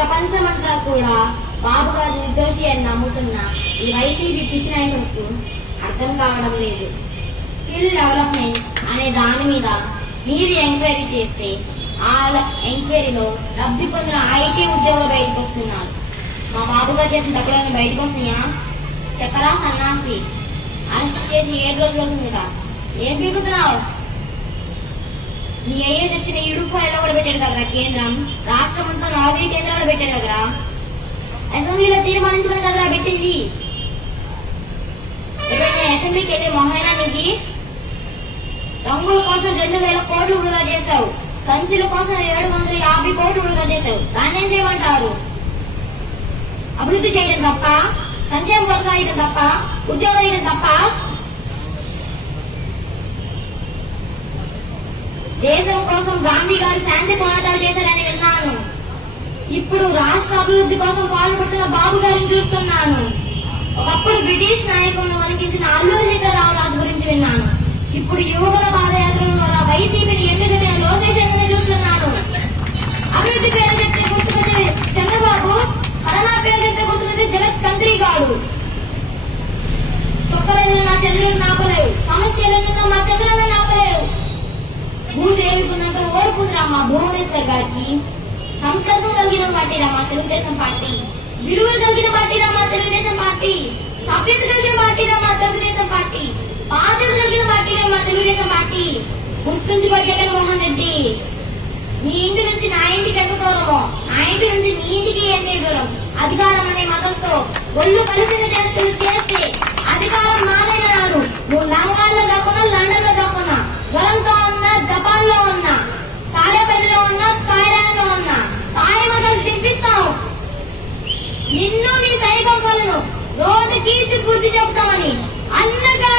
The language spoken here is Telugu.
ప్రపంచమంతా కూడా బాబు గారు నిర్దోషి అని నమ్ముతున్న ఈ వైసీపీ పిచ్చినాయకు అర్థం కావడం లేదు. స్కిల్ డెవలప్మెంట్ అనే దాని మీద మీరు ఎంక్వైరీ చేస్తే ఆ ఎంక్వైరీలో లబ్ధి పొందిన ఐటీ ఉద్యోగులు బయటకు వస్తున్నారు. మా బాబు గారు చేసిన తప్పులన్నీ బయటకు వస్తున్నాయా? చెప్పరా సన్నాసి? అరెస్ట్ చేసి 7 రోజులు అవుతుంది కదా, ఏం పీకుతున్నావు? నీ అయ్యే తెచ్చిన ఇడుపాయలో కూడా పెట్టారు కదరా కేంద్రం. రాష్ట్రం అంతా 4 కేంద్రాలు పెట్టారు కదరా. అసెంబ్లీలో తీర్మానించుకుని కదరా పెట్టింది. ఎప్పుడైనా అసెంబ్లీకి వెళ్ళే మొహైనా నీది? రంగుల కోసం 2000 కోట్లు వృధా చేశావు. సంచుల కోసం 750 కోట్లు వృధా చేశావు. దాన్ని ఏం చేయమంటారు? అభివృద్ధి చేయడం తప్ప, సంక్షేమ పథకాలు వేయడం తప్ప, ఉద్యోగం వేయడం తప్ప? దేశం కోసం గాంధీ గారు శాంతి పోరాటాలు చేశారని విన్నాను. ఇప్పుడు రాష్ట్ర అభివృద్ధి కోసం పాల్పడుతున్న బాబు గారిని చూస్తున్నాను. ఒకప్పుడు బ్రిటిష్ నాయకులను వణికించిన అల్లూరి సీతారామరాజు గురించి విన్నాను. ఇప్పుడు యువకుల పాదయాత్రల ద్వారా వైసీపీని ఎన్నికైన లోకేషన్ చూస్తున్నాను. అభివృద్ధి పేరు చెప్తే గుర్తుకొచ్చేది చంద్రబాబు, కరోనా పేరు చెప్తే గుర్తుకొచ్చేది జగత్ కంత్రిగాడు. తొక్కలేనున్న చంద్రులు నాపలేవు, సమస్యలనున్న మా చంద్రులను నాపలేవు. భూదేవికున్నంత ఓర్పుందిరా మా భువనేశ్వర్ గారికి. సంస్కృతం కలిగిన పార్టీరా మా తెలుగుదేశం పార్టీ. విలువలు కలిగిన పార్టీరా మా తెలుగుదేశం పార్టీ. సభ్యత కలిగిన పార్టీరా మా తెలుగుదేశం పార్టీ. బాధ్యత కలిగిన పార్టీరా మా తెలుగుదేశం పార్టీ. గుర్తుంచుకో జగన్మోహన్ రెడ్డి, నీ ఇంటి నుంచి నా ఇంటికి ఎంత దూరమో, నా ఇంటి నుంచి నీ ఇంటికి ఎంత దూరం. అధికారం అనే మతంతో ఒళ్ళు కలిసిన చేష్టలు చేస్తే అధికారం మాదైన నాడు నువ్వు లంగాల్లో దాక్కున్నా, లండన్ లో దాక్కున్నా, జ్వరంతో ఉన్నా, జపాన్ లో ఉన్నా, తాడేపల్లిలో ఉన్నా, థాయిలాండ్ లో ఉన్నా, తాయి మతాలు తిప్పిస్తావు. నిన్ను నీ సైనికులను రోజు కీచి బుద్ధి చెప్తామని అన్నగా